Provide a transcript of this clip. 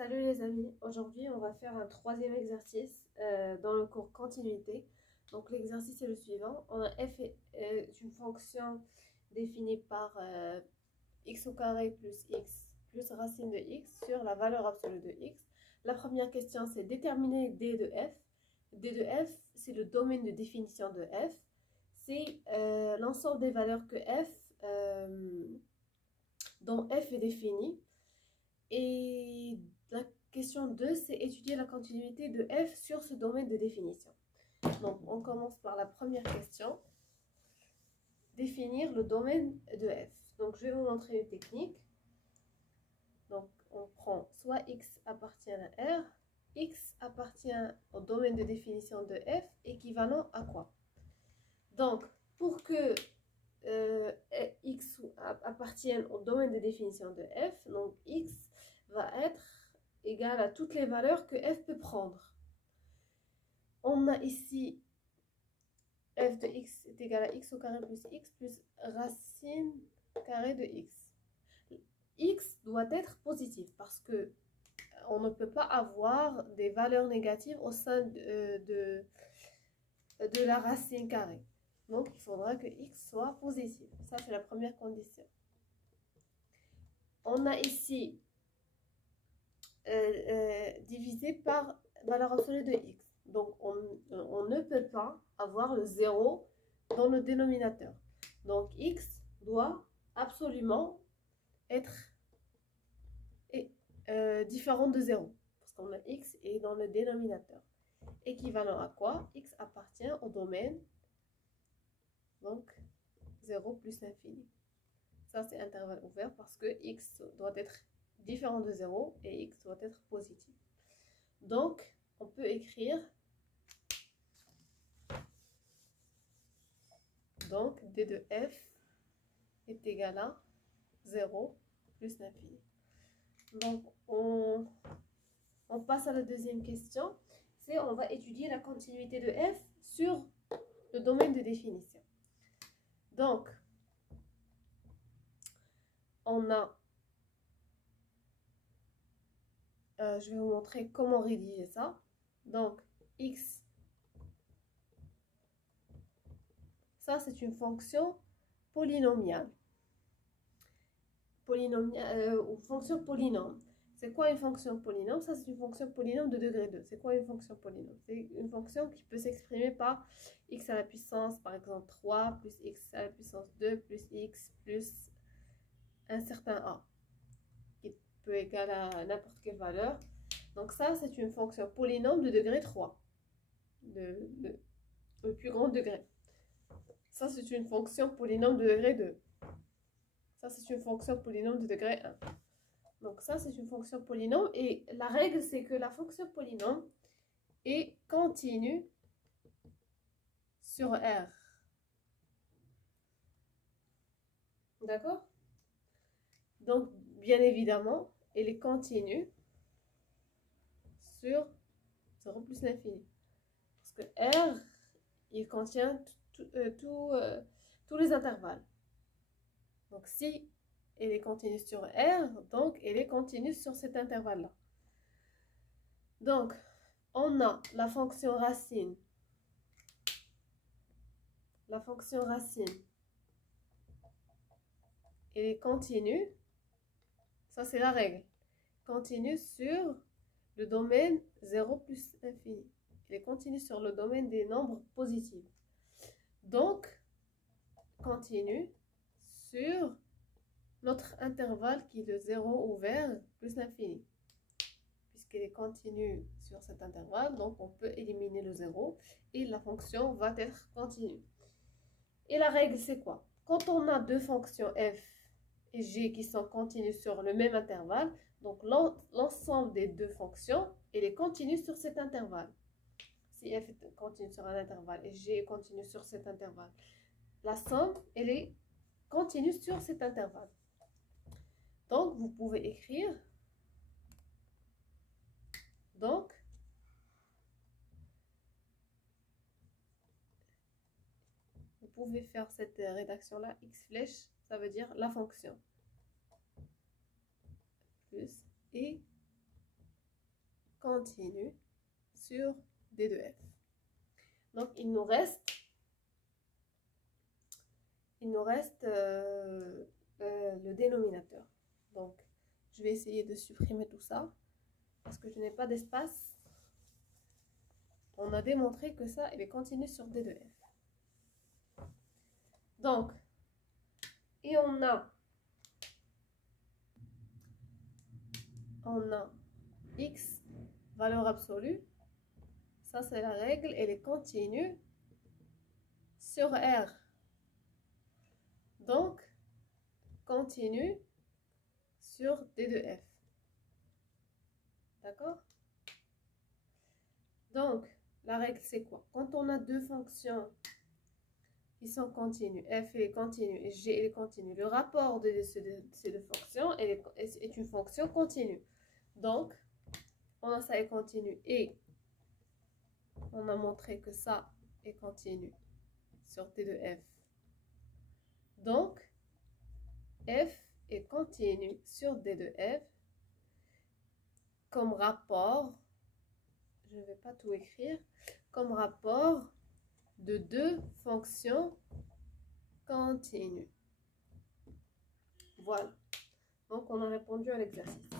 Salut les amis, aujourd'hui on va faire un troisième exercice dans le cours continuité. Donc l'exercice est le suivant, on a f est une fonction définie par x au carré plus x plus racine de x sur la valeur absolue de x. La première question c'est déterminer d de f. D de f c'est le domaine de définition de f, c'est l'ensemble des valeurs que f, dont f est défini. Et la question 2, c'est étudier la continuité de f sur ce domaine de définition. Donc, on commence par la première question. Définir le domaine de f. Donc, je vais vous montrer une technique. Donc, on prend soit x appartient à R, x appartient au domaine de définition de f, équivalent à quoi? Donc, pour que x appartienne au domaine de définition de f, donc x va être égal à toutes les valeurs que f peut prendre. On a ici f de x est égal à x au carré plus racine carrée de x. X doit être positif parce que on ne peut pas avoir des valeurs négatives au sein de la racine carrée. Donc, il faudra que x soit positif. Ça, c'est la première condition. On a ici divisé par valeur absolue de x. Donc, on ne peut pas avoir le 0 dans le dénominateur. Donc, x doit absolument être différent de 0. Parce qu'on a x est dans le dénominateur. Équivalent à quoi? X appartient au domaine, donc 0 plus l'infini. Ça, c'est intervalle ouvert parce que x doit être différent de 0 et x doit être positif. Donc, on peut écrire donc d de f est égal à 0 plus l'infini. Donc, on passe à la deuxième question. C'est on va étudier la continuité de f sur le domaine de définition. Donc, on a je vais vous montrer comment rédiger ça. Donc, x, ça c'est une fonction polynomiale. Ou fonction polynôme. C'est quoi une fonction polynôme? Ça c'est une fonction polynôme de degré 2. C'est quoi une fonction polynôme? C'est une fonction qui peut s'exprimer par x à la puissance, par exemple 3, plus x à la puissance 2, plus x, plus un certain a, qui peut égaler à n'importe quelle valeur. Donc ça, c'est une fonction polynôme de degré 3, le plus grand degré. Ça, c'est une fonction polynôme de degré 2. Ça, c'est une fonction polynôme de degré 1. Donc ça, c'est une fonction polynôme. Et la règle, c'est que la fonction polynôme est continue sur R. D'accord? Donc, bien évidemment, elle est continue sur 0 plus l'infini. Parce que R, il contient tous les intervalles. Donc, si elle est continue sur R, donc elle est continue sur cet intervalle-là. Donc, on a la fonction racine. La fonction racine, elle est continue. Ça, c'est la règle. Continue sur le domaine 0 plus infini. Elle est continue sur le domaine des nombres positifs. Donc, continue sur notre intervalle qui est de 0 ouvert plus l'infini. Puisqu'elle est continue sur cet intervalle, donc on peut éliminer le 0 et la fonction va être continue. Et la règle, c'est quoi? Quand on a deux fonctions f et g qui sont continues sur le même intervalle, donc l'ensemble des deux fonctions, elle est continue sur cet intervalle. Si f est continue sur un intervalle et g est continue sur cet intervalle, la somme, elle est continue sur cet intervalle. Donc, vous pouvez écrire, donc, vous pouvez faire cette rédaction-là, x flèche, ça veut dire la fonction. Plus, et continue sur D de F. Donc, il nous reste le dénominateur. Donc, je vais essayer de supprimer tout ça parce que je n'ai pas d'espace. On a démontré que ça, il est continu sur D de F. Donc, et on a X, valeur absolue. Ça, c'est la règle. Elle est continue sur R. Donc, continue sur D de F. D'accord? Donc, la règle, c'est quoi? Quand on a deux fonctions qui sont continues, F est continue et G est continue, le rapport de ces deux fonctions est une fonction continue. Donc, on a ça est continu et on a montré que ça est continu sur T de F. Donc, F est continu sur D de F comme rapport, je ne vais pas tout écrire, comme rapport de deux fonctions continues. Voilà. Donc, on a répondu à l'exercice.